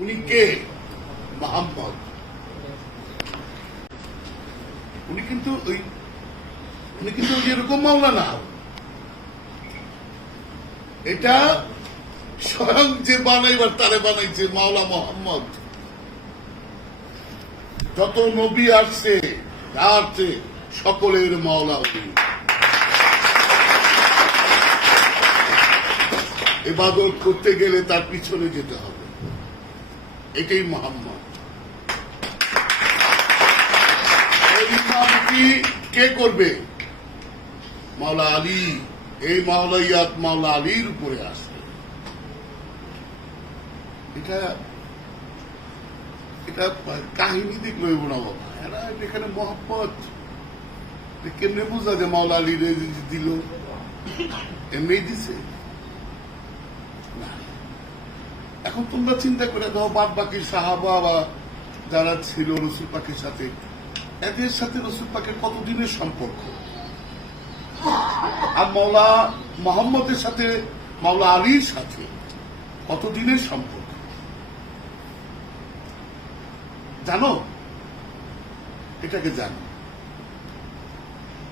উনি কে? মোহাম্মদ। উনি কিন্তু ওই উনি কিন্তু ওই এরকম মাওলা না এটা স্বয়ং যে বানাইবার, তারে বানাইছে মাওলা মোহাম্মদ। যত নবী আসছে আসছে সকলের মাওলা এবাদত করতে গেলে তার পিছনে যেতে হবে। এটাই মোহাম্মদ। কে করবে? মাওলা আলী। এই মাওলাইয়াত মাওলা আলীর উপরে আসবে। এটা এটা কাহিনী লইব না বাবা। এরা এখানে মোহাম্মত কেমনে বোঝা যে মাওলা আলী দিল? এমনি দিছে? না। এখন তোমরা চিন্তা করে দাও বাদ বাকি সাহাবা বা যারা ছিল রসুল পাখির সাথে, এদের সাথে রসুল পাখির কতদিনের সম্পর্ক? আর মাওলা মোহাম্মদের সাথে, মাওলা আলীর সাথে কতদিনের সম্পর্ক? জানো? এটাকে জানো।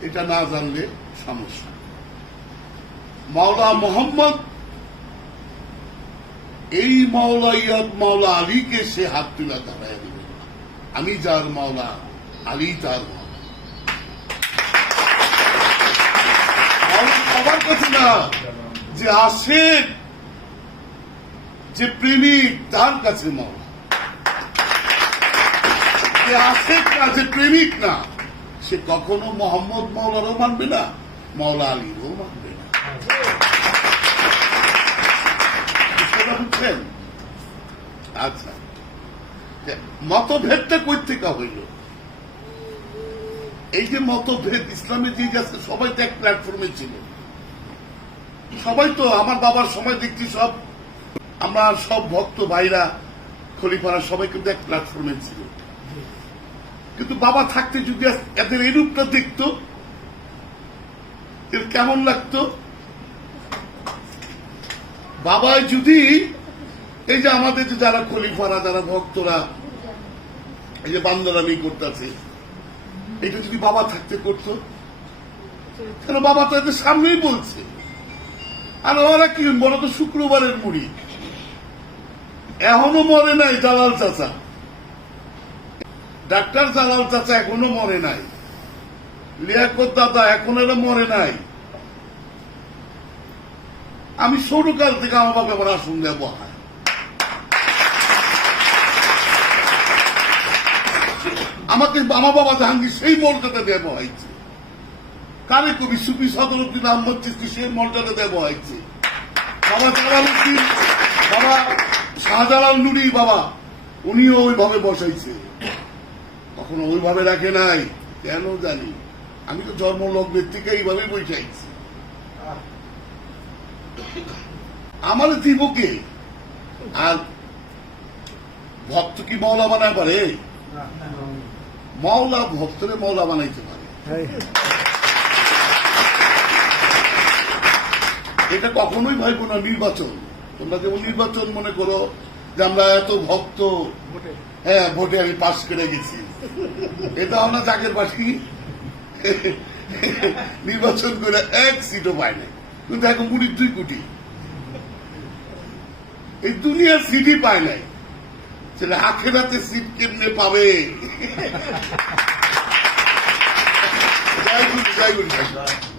এটা না জানলে সমস্যা। মাওলা মোহাম্মদ এই মাওলা ইয়াদ মাওলা আলীকে সে হাত তুলা দাঁড়ায় দিবে আমি যার মাওলা, আলী তার সবার কাছে না, যে আসে যে প্রেমিক, তার কাছে মাওলা। যে আসে না, যে প্রেমিক না, সে কখনো মোহাম্মদ মাওলারও মানবে না, মাওলা আলীরও মানবে না। আচ্ছা মতভেদটা কই থেকে হইল? এই যে মতভেদ, ইসলামে যে গেছে সবাই তো এক প্ল্যাটফর্মে ছিল। সবাই তো আমার বাবার সময় দেখছি সব। আমরা সব ভক্ত ভাইরা, খলিফারা সবাই কিন্তু এক প্ল্যাটফর্মে ছিল। কিন্তু বাবা থাকতে যদি এদের এই রূপটা দেখতো, এর কেমন লাগতো? বাবা যদি এই যে আমাদের যে যারা খলিফারা, যারা ভক্তরা, এই যে বান্দরামি করতেছে, এটা যদি বাবা থাকতে করতো কেন বাবা তো এদের সামনেই বলছে। আর ওরা কি বড় তো শুক্রবারের মুড়ি। এখনও মরে নাই জালাল চাচা। ডাক্তার জালাল চাচা এখনও মরে নাই। লিয়াকত দাদা এখন এরা মরে নাই। আমি সরুকাল থেকে আমার বাবা আমার আসুন ব্যবহার আমাকে আমার বাবা জাহাঙ্গীর সেই মর্যাদা দেওয়া হয়েছে কারে কবি সুফি সদরুদ্দিন আহমদ চিস্তি সেই মর্যাদা দেওয়া হয়েছে বাবা জালালুদ্দিন বাবা শাহজালাল নুরি বাবা, উনিও ওইভাবে বসাইছে। কখনো ওইভাবে রাখে নাই, কেন জানি। আমি তো জন্ম জন্মলগ্নের থেকে এইভাবে বসাইছি আমার দিব কে আর ভক্ত কি মৌলা বানায় পারে? মৌলা ভক্তরে মৌলা বানাইতে পারে। এটা কখনোই ভাইব না নির্বাচন। তোমরা যেমন নির্বাচন মনে করো যে আমরা এত ভক্ত। হ্যাঁ ভোটে আমি পাশ করে গেছি। এটা আমরা জাগের বাসী। নির্বাচন করে এক সিটও পায় না কিন্তু এখন কুড়ি দুই কোটি। এই দুনিয়ার সিটই পায় নাই। সেটা আখেরাতে সিট কেমনে পাবে? 大丈夫大丈夫。